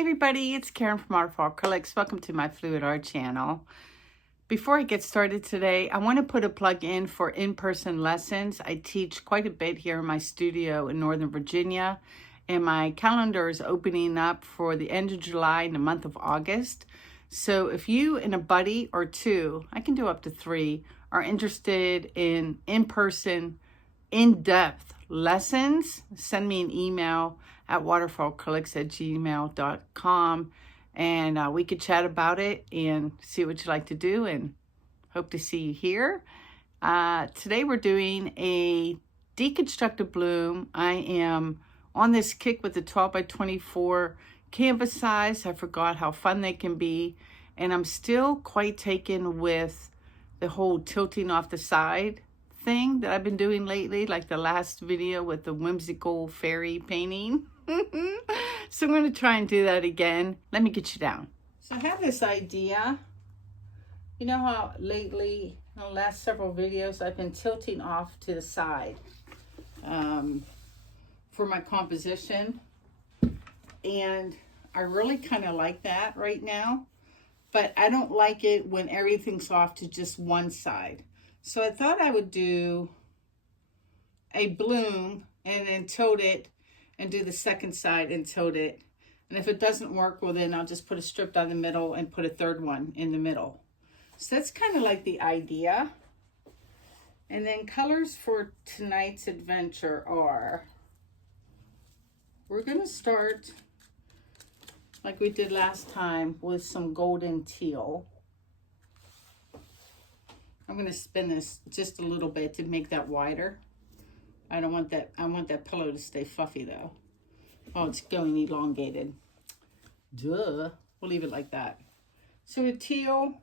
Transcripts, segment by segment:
Hey everybody, it's Karen from Art for Acrylics. Welcome to my Fluid Art channel. Before I get started today, I want to put a plug in for in-person lessons. I teach quite a bit here in my studio in Northern Virginia, and my calendar is opening up for the end of July and the month of August. So if you and a buddy or two, I can do up to 3, are interested in in-person, in-depth lessons, send me an email at waterfallacrylics@gmail.com, and we could chat about it and see what you like to do, and hope to see you here. Today we're doing a deconstructed bloom. I am on this kick with the 12 by 24 canvas size. I forgot how fun they can be, and I'm still quite taken with the whole tilting off the side thing that I've been doing lately, like the last video with the whimsical fairy painting. So I'm going to try and do that again. Let me get you down. So I have this idea. You know how lately, in the last several videos, I've been tilting off to the side for my composition. And I really kind of like that right now. But I don't like it when everything's off to just one side. So I thought I would do a bloom and then tilt it and do the second side and tilt it. And if it doesn't work, well then I'll just put a strip down the middle and put a third one in the middle. So that's kind of like the idea. And then colors for tonight's adventure are, we're going to start like we did last time with some golden teal. I'm going to spin this just a little bit to make that wider. I don't want that, I want that pillow to stay fluffy though. Oh, it's going elongated. Duh. We'll leave it like that. So a teal.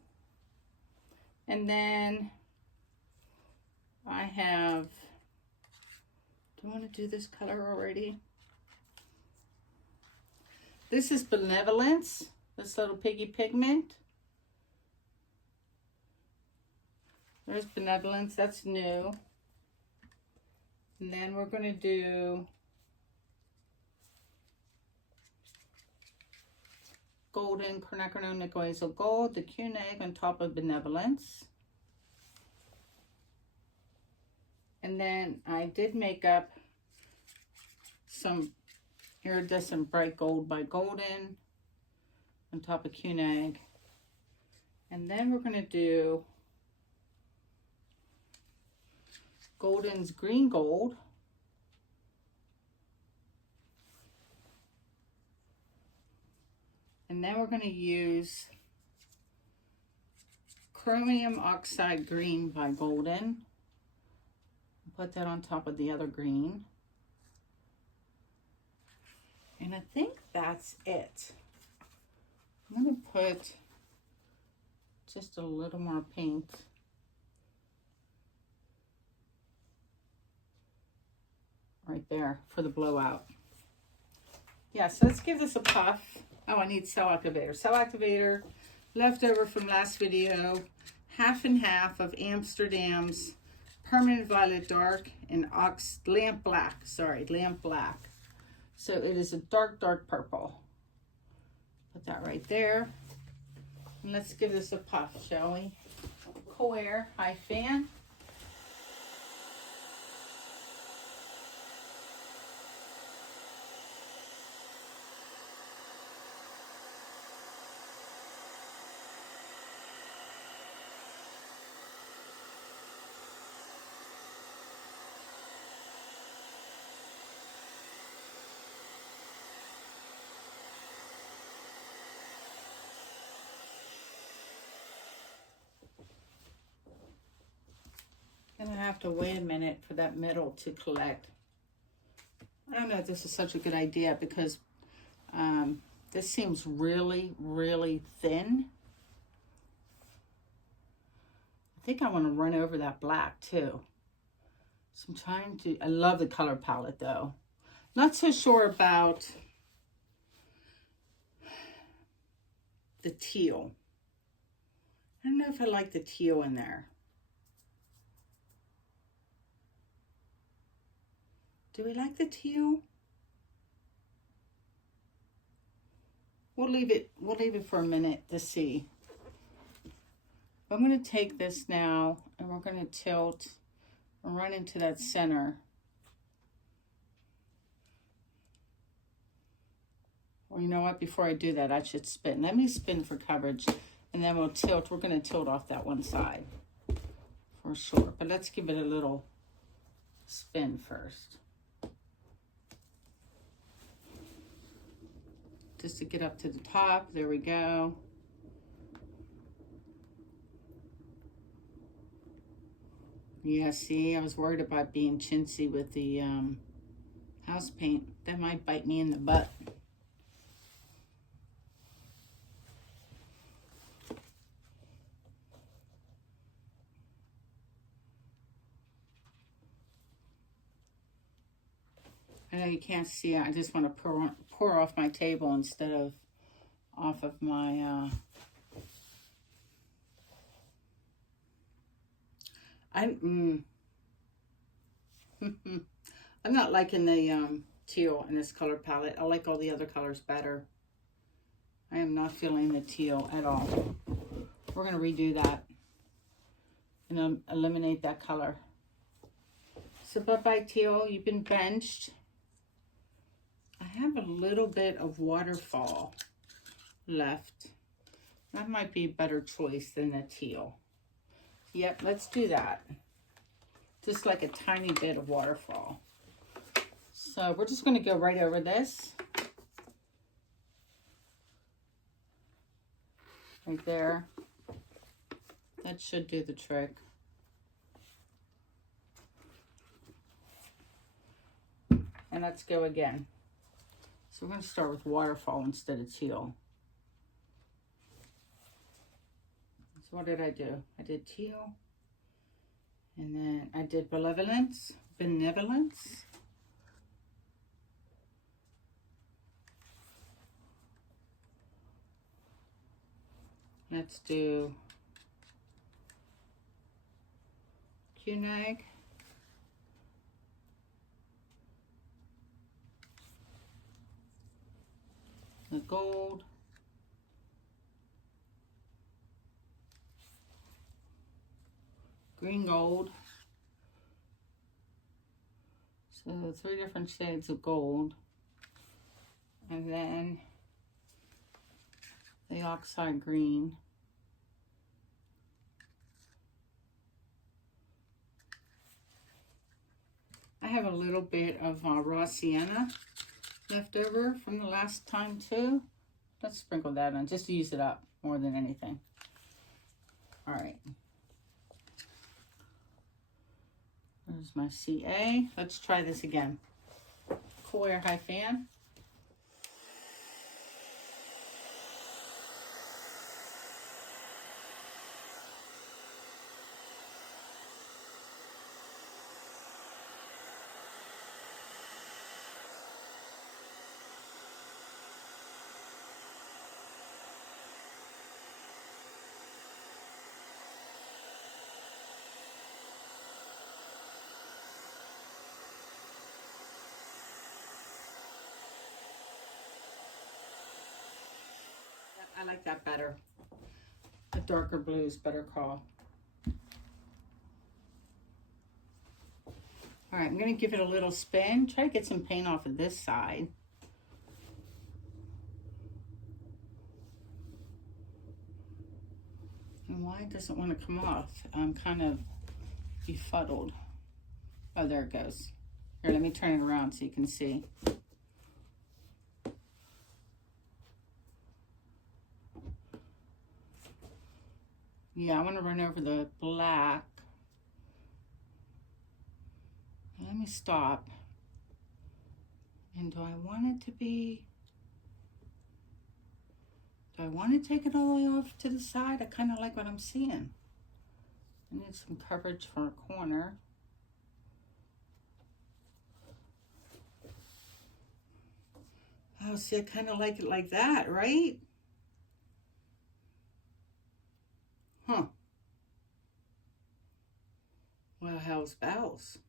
And then I have, do I want to do this color already? This is Benevolence, this little piggy pigment. There's Benevolence, that's new. And then we're going to do golden Quinacridone Nickel Hazel Gold, the Q-Neg on top of Benevolence. And then I did make up some iridescent bright gold by Golden on top of Q-Neg. And then we're going to do Golden's green gold. And then we're going to use chromium oxide green by Golden. Put that on top of the other green. And I think that's it. I'm going to put just a little more paint right there for the blowout. Yeah, so let's give this a puff. Oh, I need cell activator. Cell activator, leftover from last video, half and half of Amsterdam's Permanent Violet Dark and Lamp Black. Sorry, Lamp Black. So it is a dark, dark purple. Put that right there. And let's give this a puff, shall we? Cool air, high fan. Gonna have to wait a minute for that metal to collect. I don't know if this is such a good idea because this seems really, really thin. I think I want to run over that black too. So I'm trying to, I love the color palette though. Not so sure about the teal. I don't know if I like the teal in there. Do we like the teal? we'll leave it for a minute to see. I'm going to take this now and we're going to tilt and run into that center. Well, you know what? Before I do that, I should spin. Let me spin for coverage, and then we'll tilt. We're going to tilt off that one side for sure. But let's give it a little spin first. Just to get up to the top. There we go. Yeah, see, I was worried about being chintzy with the house paint. That might bite me in the butt. I know you can't see it. I just want to pour off my table instead of off of my I'm not liking the teal in this color palette. I like all the other colors better. I am not feeling the teal at all. We're going to redo that and eliminate that color. So bye-bye teal, you've been benched. I have a little bit of waterfall left. That might be a better choice than the teal. Yep, let's do that. Just like a tiny bit of waterfall. So we're just going to go right over this. Right there. That should do the trick. And let's go again. So we're going to start with waterfall instead of teal. So what did I do? I did teal. And then I did benevolence. Let's do Cunag. The gold. Green gold. So 3 different shades of gold. And then the oxide green. I have a little bit of raw sienna left over from the last time too. Let's sprinkle that on just to use it up more than anything. All right. There's my CA. Let's try this again. Cool air high fan. I like that better. The darker blue is better call. All right, I'm going to give it a little spin. Try to get some paint off of this side. And why does it want to come off? I'm kind of befuddled. Oh, there it goes. Here, let me turn it around so you can see. Yeah, I want to run over the black. Let me stop. And do I want it to be... Do I want to take it all the way off to the side? I kind of like what I'm seeing. I need some coverage for a corner. Oh, see, I kind of like it like that, right? Huh. Well, how's bells?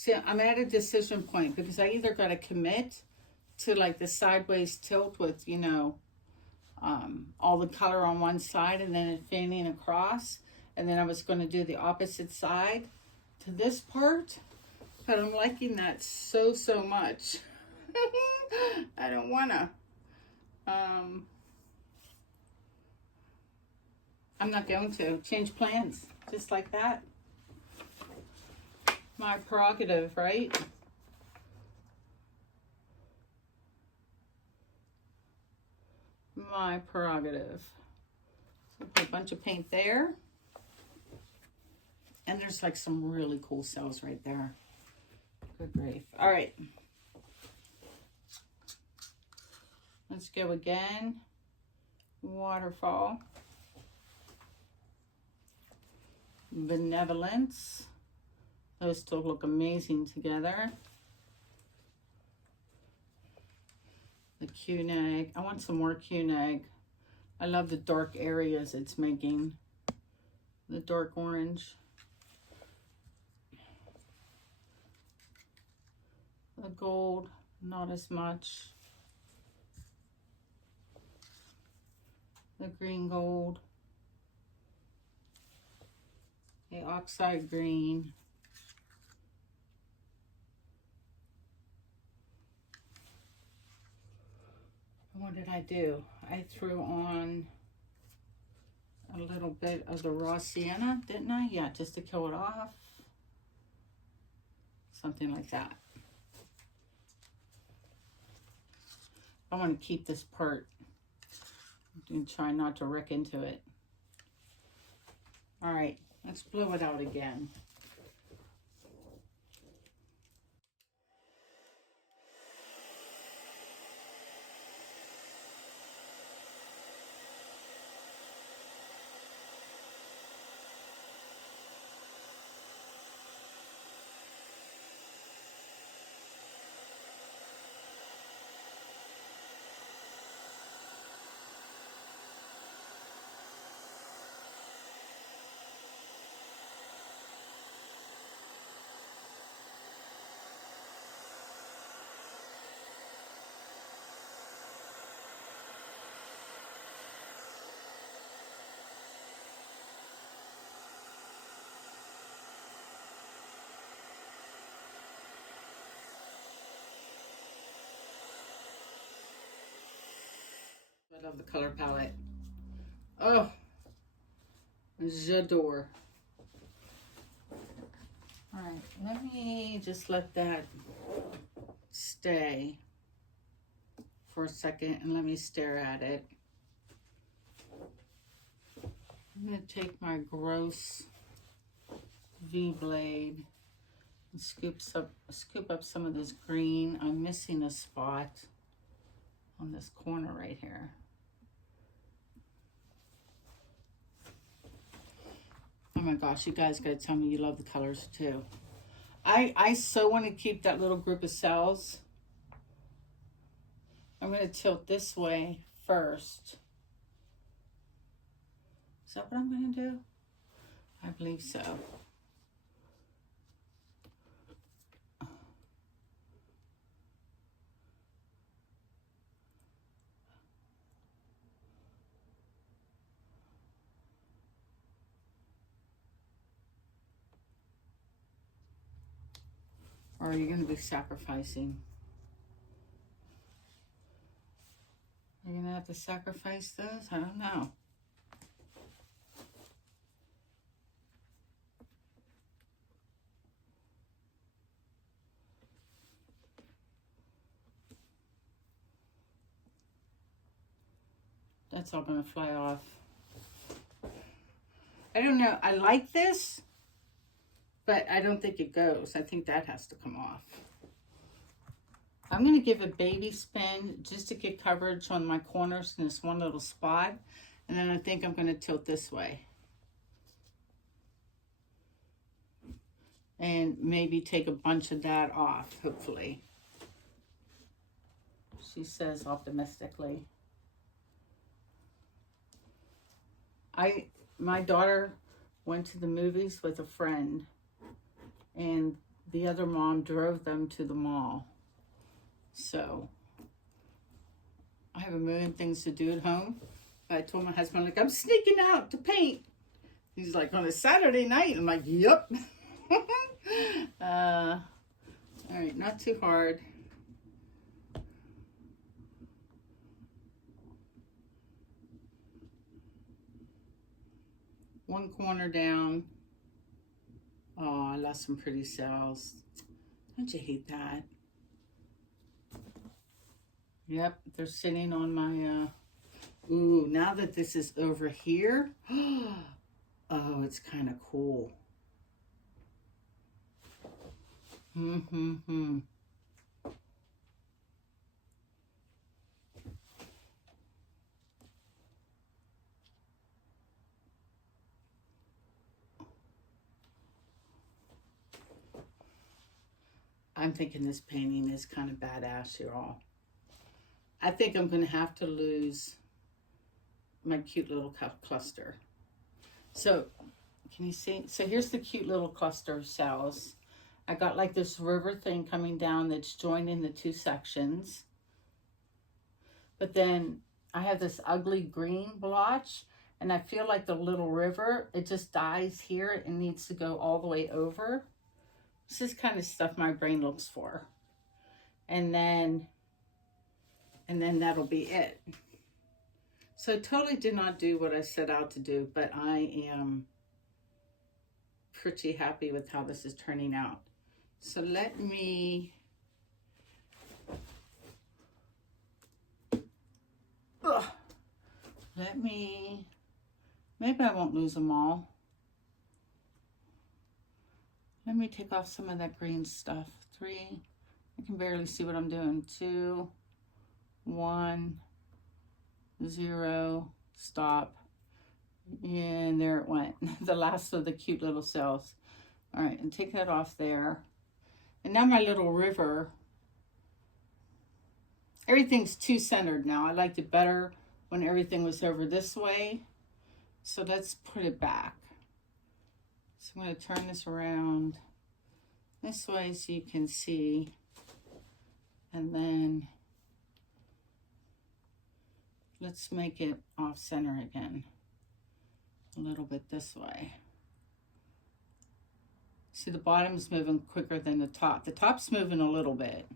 See, I'm at a decision point because I either got to commit to like the sideways tilt with, you know, all the color on one side and then it fanning across. And then I was going to do the opposite side to this part. But I'm liking that so much. I don't want to. I'm not going to change plans just like that. My prerogative, right? My prerogative. So put a bunch of paint there. And there's like some really cool cells right there. Good grief. All right. Let's go again. Waterfall. Benevolence. Those still look amazing together. The Q-Neg. I want some more Q-Neg. I love the dark areas it's making. The dark orange. The gold, not as much. The green gold. The oxide green. What did I do? I threw on a little bit of the raw sienna, didn't I? Yeah, just to kill it off. Something like that. I want to keep this part and try not to wreck into it. All right, let's blow it out again. I love the color palette. Oh, j'adore. All right, let me just let that stay for a second and let me stare at it. I'm going to take my gross V-blade and scoop up some of this green. I'm missing a spot on this corner right here. Oh my gosh, you guys gotta tell me you love the colors too. I so want to keep that little group of cells. I'm gonna tilt this way first. Is that what I'm gonna do? I believe so. Or are you going to be sacrificing? Are you going to have to sacrifice those? I don't know. That's all going to fly off. I don't know. I like this, but I don't think it goes. I think that has to come off. I'm going to give a baby spin just to get coverage on my corners in this one little spot. And then I think I'm going to tilt this way. And maybe take a bunch of that off, hopefully. She says optimistically. My daughter went to the movies with a friend. And the other mom drove them to the mall. So I have a million things to do at home. I told my husband, like, I'm sneaking out to paint. He's like, on a Saturday night? I'm like, yep. All right, not too hard. One corner down. Oh, I lost some pretty cells. Don't you hate that? Yep, they're sitting on my, ooh, now that this is over here, oh, it's kind of cool. I'm thinking this painting is kind of badass, y'all. I think I'm going to have to lose my cute little cluster. So, can you see? So here's the cute little cluster of cells. I got like this river thing coming down that's joining the two sections. But then I have this ugly green blotch, and I feel like the little river, it just dies here and needs to go all the way over. This is kind of stuff my brain looks for. And then that'll be it. So I totally did not do what I set out to do, but I am pretty happy with how this is turning out. So let me, maybe I won't lose them all. Let me take off some of that green stuff. 3, I can barely see what I'm doing. 2, 1, 0, stop. And there it went. The last of the cute little cells. All right, and take that off there. And now my little river, everything's too centered now. I liked it better when everything was over this way. So let's put it back. So I'm going to turn this around this way so you can see. And then let's make it off center again. A little bit this way. See, the bottom's moving quicker than the top. The top's moving a little bit.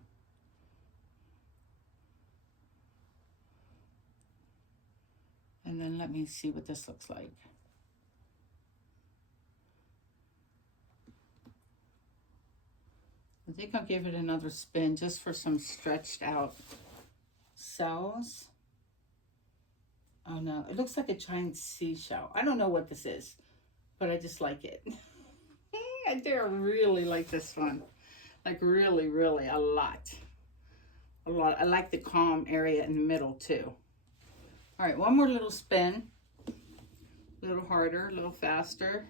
And then let me see what this looks like. I think I'll give it another spin just for some stretched out cells. Oh no, it looks like a giant seashell. I don't know what this is, but I just like it. I do really like this one. Like really, really a lot. A lot. I like the calm area in the middle too. All right, one more little spin. A little harder, a little faster.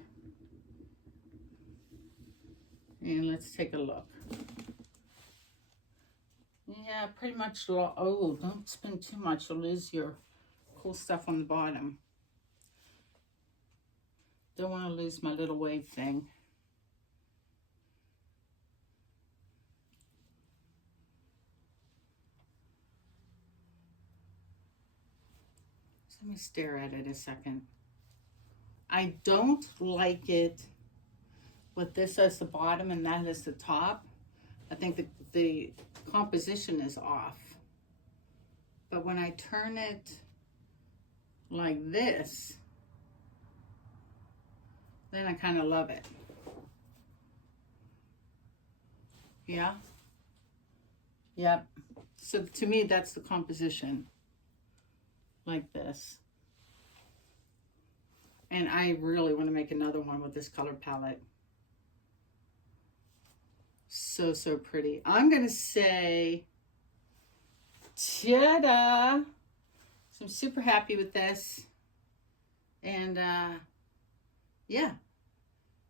And let's take a look. Yeah, pretty much. Oh, don't spin too much. You'll lose your cool stuff on the bottom. Don't want to lose my little wave thing. So let me stare at it a second. I don't like it with this as the bottom and that as the top. I think the composition is off. But when I turn it like this, then I kind of love it. Yeah? Yep. So to me, that's the composition. Like this. And I really want to make another one with this color palette. So, so pretty. I'm going to say, ta-da! So I'm super happy with this. And, yeah.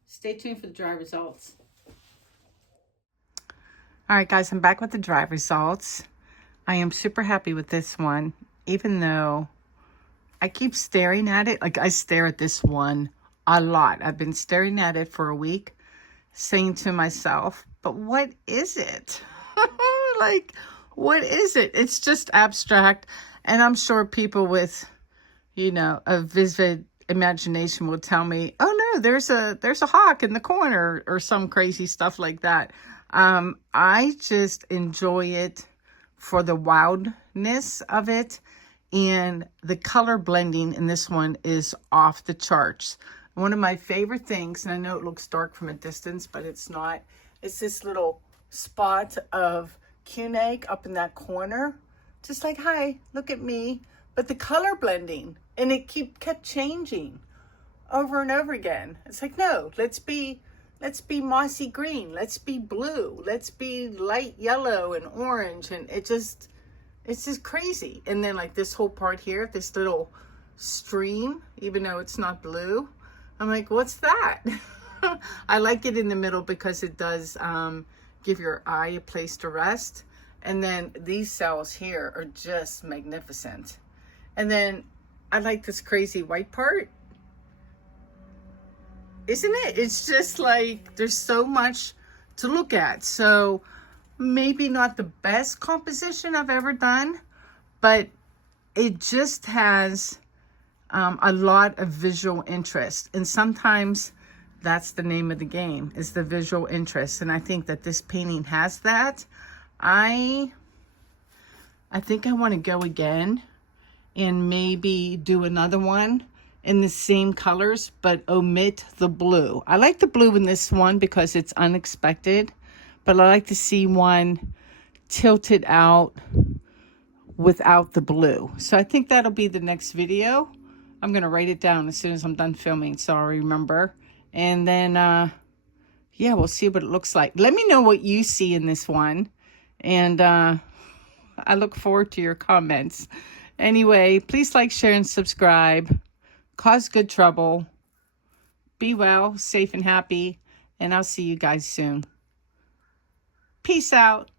Stay tuned for the dry results. All right, guys, I'm back with the dry results. I am super happy with this one, even though I keep staring at it. Like, I stare at this one a lot. I've been staring at it for a week, saying to myself, but what is it? Like, what is it? It's just abstract. And I'm sure people with, you know, a vivid imagination will tell me, oh no, there's a hawk in the corner or some crazy stuff like that. I just enjoy it for the wildness of it, and the color blending in this one is off the charts. One of my favorite things, and I know it looks dark from a distance, but it's not, it's this little spot of Cuneg up in that corner. Just like, hi, look at me. But the color blending, and it kept changing over and over again. It's like, no, let's be mossy green. Let's be blue. Let's be light yellow and orange. And it's just crazy. And then like this whole part here, this little stream, even though it's not blue, I'm like, what's that? I like it in the middle because it does give your eye a place to rest. And then these cells here are just magnificent. And then I like this crazy white part. Isn't it? It's just like, there's so much to look at. So maybe not the best composition I've ever done, but it just has a lot of visual interest. And sometimes that's the name of the game, is the visual interest. And I think that this painting has that. I think I want to go again and maybe do another one in the same colors, but omit the blue. I like the blue in this one because it's unexpected, but I like to see one tilted out without the blue. So I think that'll be the next video. I'm going to write it down as soon as I'm done filming so I'll remember. And then, yeah, we'll see what it looks like. Let me know what you see in this one. And I look forward to your comments. Anyway, please like, share, and subscribe. Cause good trouble. Be well, safe, and happy. And I'll see you guys soon. Peace out.